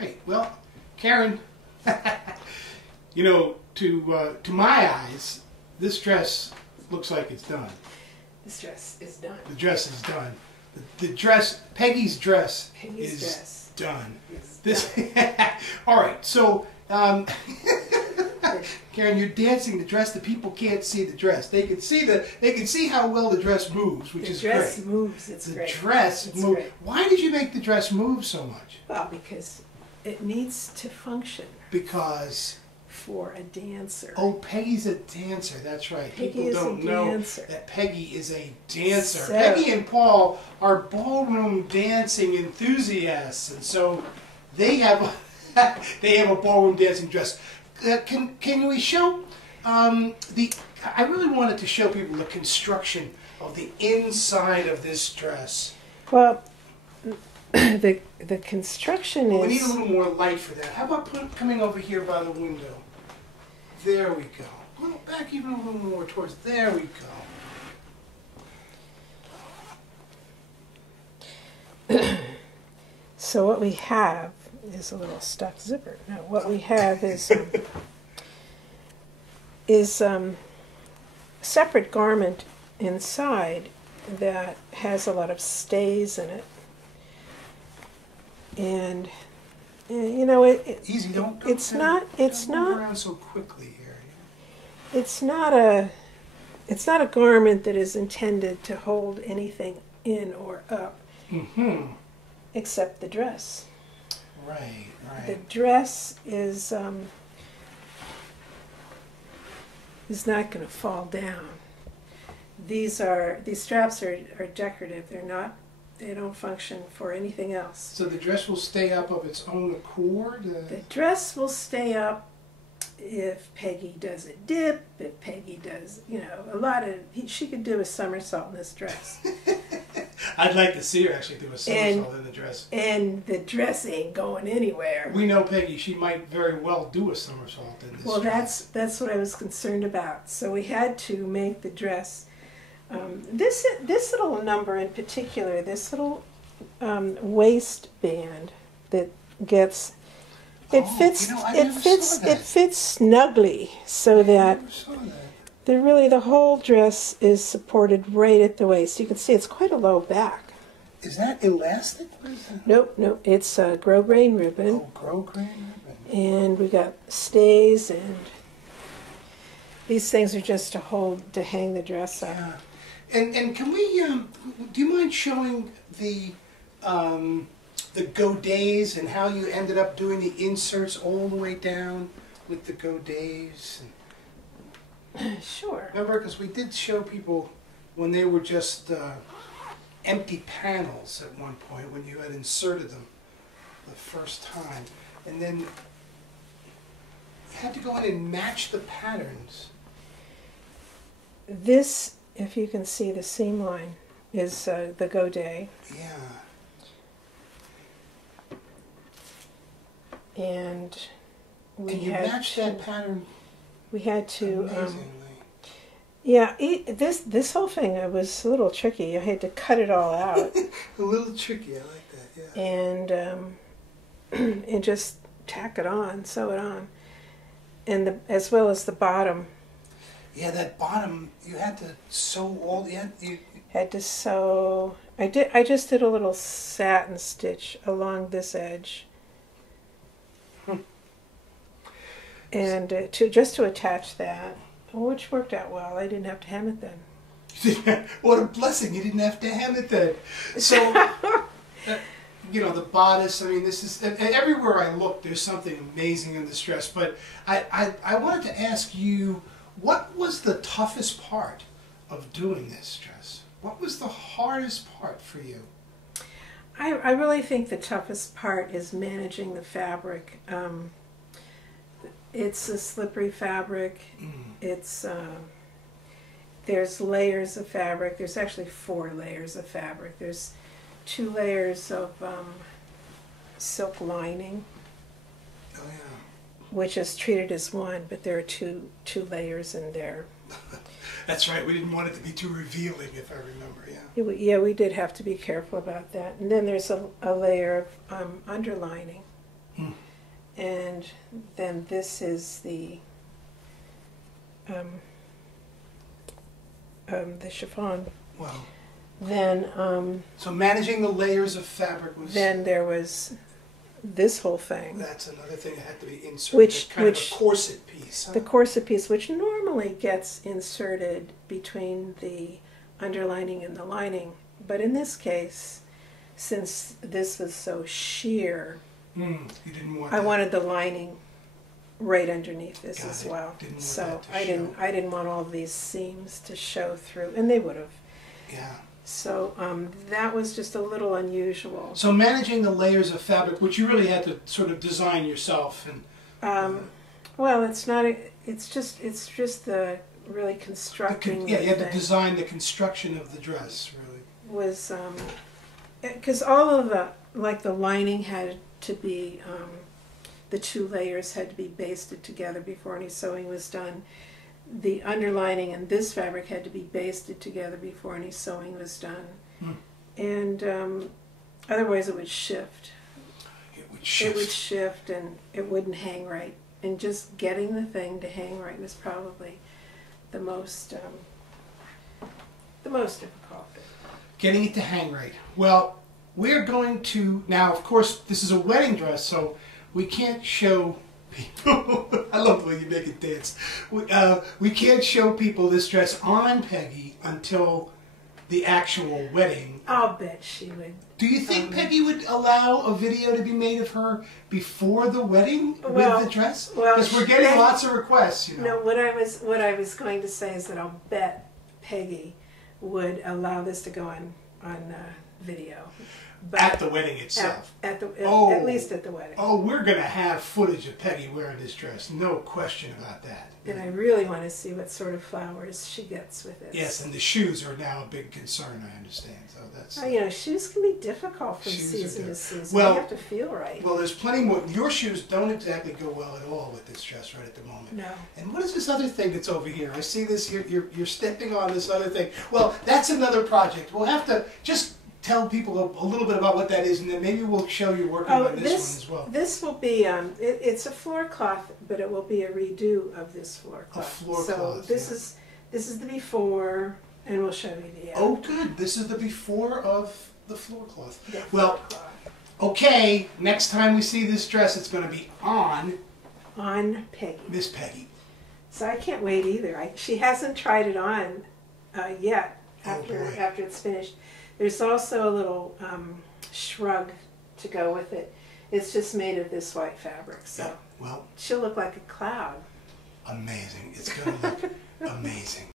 right. Well, Karen, you know, to my eyes, this dress looks like it's done. This dress is done. The dress is done. The dress, Peggy's dress is done. This. All right. So, Karen, you're dancing the dress. The people can't see the dress. They can see how well the dress moves, which is great. The dress moves. It's great. The dress moves. Why did you make the dress move so much? Well, because it needs to function. Because. For a dancer. Oh, Peggy's a dancer. That's right. People don't know that Peggy is a dancer. So, Peggy and Paul are ballroom dancing enthusiasts, and so they have a ballroom dancing dress. Can we show the? I really wanted to show people the construction of the inside of this dress. Well, the construction is. We need a little more light for that. How about coming over here by the window? There we go. A little back, even a little more towards. There we go. So what we have is a little stuck zipper. Now what we have is a separate garment inside that has a lot of stays in it, and you know easy. Don't it's not around so quickly here. It's not a garment that is intended to hold anything in or up, except the dress. Right. The dress is not going to fall down. These straps are decorative. They don't function for anything else. So the dress will stay up of its own accord? The dress will stay up if Peggy does a dip, if Peggy does, she could do a somersault in this dress. I'd like to see her actually do a somersault in the dress. And the dress ain't going anywhere. We know Peggy, she might very well do a somersault in this dress. Well, that's what I was concerned about. So we had to make the dress. This little number in particular, this little waistband that gets it fits snugly so that the whole dress is supported right at the waist. You can see it's quite a low back. Is that elastic? What is that? Nope. It's a grosgrain ribbon. Oh, grosgrain ribbon. And we got stays, and these things are just to hang the dress up. Yeah. And can we? Do you mind showing the godets and how you ended up doing the inserts all the way down with the godets? Sure. Remember, because we did show people when they were just empty panels at one point when you had inserted them the first time, and then you had to go in and match the patterns. This, if you can see the seam line, is the godet. Yeah. And we you matched that pattern. We had to. Amazingly. Yeah, this whole thing, it was a little tricky. I had to cut it all out. A little tricky. I like that. Yeah. And just tack it on, sew it on, and as well as the bottom. Yeah, that bottom you had to sew all. You had to sew. I just did a little satin stitch along this edge. And just to attach that, which worked out well. I didn't have to hem it then. What a blessing! You didn't have to hem it then. So, the bodice. I mean, this is everywhere I look. There's something amazing in this dress. But I wanted to ask you, what was the toughest part of doing this dress? What was the hardest part for you? I really think the toughest part is managing the fabric. It's a slippery fabric. It's there's layers of fabric. There's actually 4 layers of fabric. There's 2 layers of silk lining, which is treated as one, but there are two layers in there. That's right. We didn't want it to be too revealing, if I remember. Yeah, we did have to be careful about that. And then there's a layer of underlining. And then this is the chiffon. Wow. Then so managing the layers of fabric was. Then there was this whole thing. That's another thing that had to be inserted. Which kind of a corset piece. Huh? The corset piece, which normally gets inserted between the underlining and the lining, but in this case, since this was so sheer, you didn't want. I wanted the lining right underneath this Got as it. well. Didn't want So that to I show. didn't want all these seams to show through, and they would have. Yeah. So that was just a little unusual. So managing the layers of fabric, which you really had to sort of design yourself, and well, it's not. It's just the really constructing. you had to design the construction of the dress, really. Was because all of the lining had to be the two layers had to be basted together before any sewing was done. The underlining and this fabric had to be basted together before any sewing was done, and otherwise it would shift. It would shift. It would shift, and it wouldn't hang right. And just getting the thing to hang right was probably the most difficult. Getting it to hang right. Well, we're going to now. Of course, this is a wedding dress, so we can't show people. I love the way you make it dance. We can't show people this dress on Peggy until the actual wedding. I'll bet she would. Do you think Peggy would allow a video to be made of her before the wedding with the dress? Because we're getting lots of requests, you know. No, what I was going to say is that I'll bet Peggy would allow this to go on video. But at the wedding itself. At least at the wedding. Oh, we're going to have footage of Peggy wearing this dress. No question about that. And I really want to see what sort of flowers she gets with it. Yes, and the shoes are now a big concern, I understand. So that's. You know, shoes can be difficult from season to season. Well, they have to feel right. Well, there's plenty more. Your shoes don't exactly go well at all with this dress right at the moment. No. And what is this other thing that's over here? I see this. You're stepping on this other thing. Well, that's another project. We'll have to just tell people a little bit about what that is, and then maybe we'll show you working on this one as well. This will be, it's a floor cloth, but it will be a redo of this floor cloth. A floor so cloth. This is the before, and we'll show you the after. Oh, good. This is the before of the floor cloth. The well, floor cloth. Okay, next time we see this dress, it's going to be on Peggy. Miss Peggy. So I can't wait either. She hasn't tried it on yet after it's finished. There's also a little shrug to go with it. It's just made of this white fabric, so yeah, well, she'll look like a cloud. Amazing. It's going to look amazing.